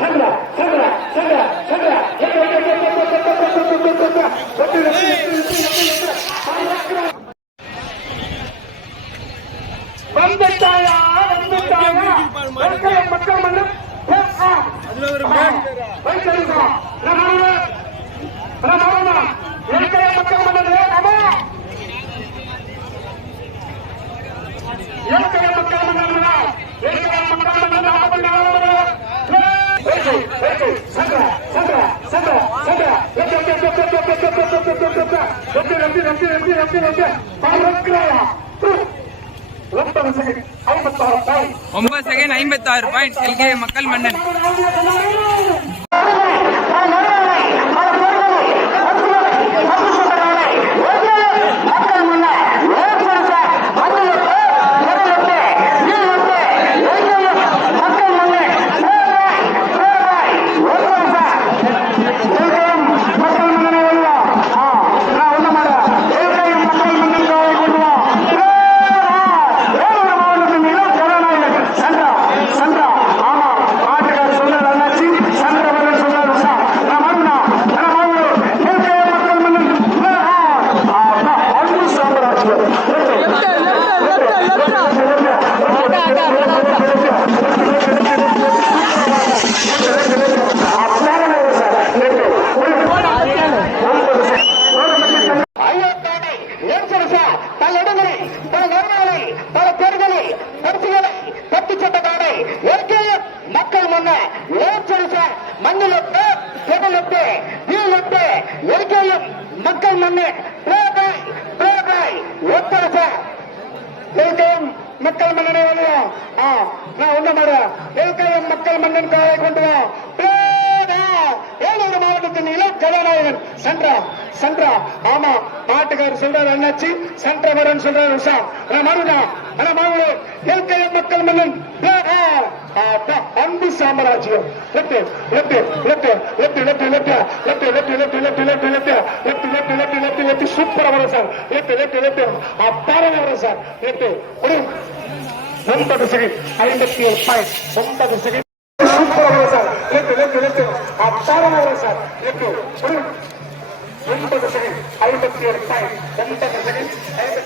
சங்கரா சங்கரா சங்கரா சங்கரா சங்கரா ஒன்பது செகண்ட், ஐம்பத்தாறு point. L K மக்கள் மன்னன் மண்ணிலத்து பெடலத்து வீழத்து எல்கேஎம் மக்கள் மண்ணு பிரேகாய் பிரேகாய் ஏற்றரசா எல்கேஎம் மக்கள் மன்னனை வருவோம் நான் ஒண்ணு மக்கள் மன்னன் காலை கொண்டு வா. ஏழூர் மாவட்டத்தின் இளம் கதாநாயகன் சென்றா சென்றா ஆமா பாட்டுக்காரர் சொல்றாரு அண்ணாச்சி சென்றவரன் சொல்றாரு உஷா நான் மறுடா ஆனா மறு எல்கேஎம் மக்கள் மன்னன் பிரேகா ஆப்பா அன்பு சாம்ராஜ்யம் left left left left left left left left left left left left left left left left left சூப்பரா வரும் சார் லெப்ட் லெப்ட் லெப்ட் அப்பாரம் வரும் சார் லெப்ட் ஒரு ஒன்பது செகண்ட் ஐம்பத்தி ஏழு பாயிண்ட் ஒன்பது செகண்ட் சூப்பரா வரும் சார் லெப்ட் லெப்ட் லெப்ட் அப்பாரம் வரும் சார் லெப்ட் ஒரு ஒன்பது செகண்ட் ஐம்பத்தி ஏழு பாயிண்ட் ஒன்பது செகண்ட் ஐம்பத்தி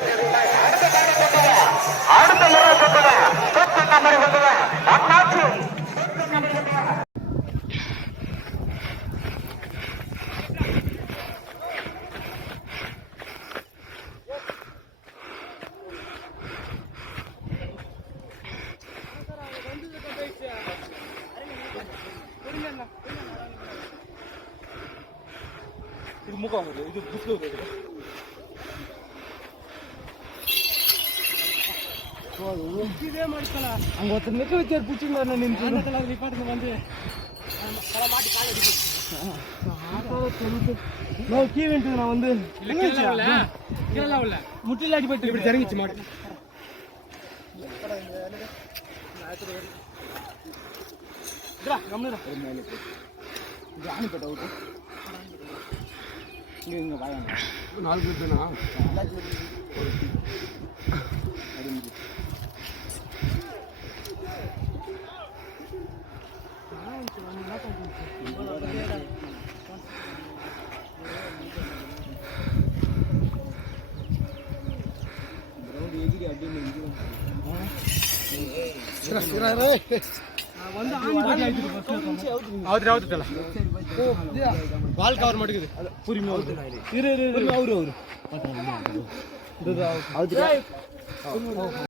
ಮುಖವಾಗಿದೆ ಇದು ಬಿಸಿಲು இதே மாடிக்கல அங்க ஒருத்தர் நிக்க வச்சார் பிடிச்சிங்க நான் நின்று ஆட்டத்தில் நிப்பாட்டு வந்து பல மாட்டி கால் அடிச்சு நான் கீழே நான் வந்து இல்லை இல்லை முட்டில் அடி போயிட்டு இப்படி இறங்கிச்சு மாடு இங்கே வாங்க நாலு கிலோ தானா Gracias, gracias. ಹೌದ್ರಿ ಹೌದಲ್ಲ ಬಾಲ್ ಕವರ್ ಮಾಡಿದ್ರಿ ಪುರಿ ಅವ್ರು. ಅವರು.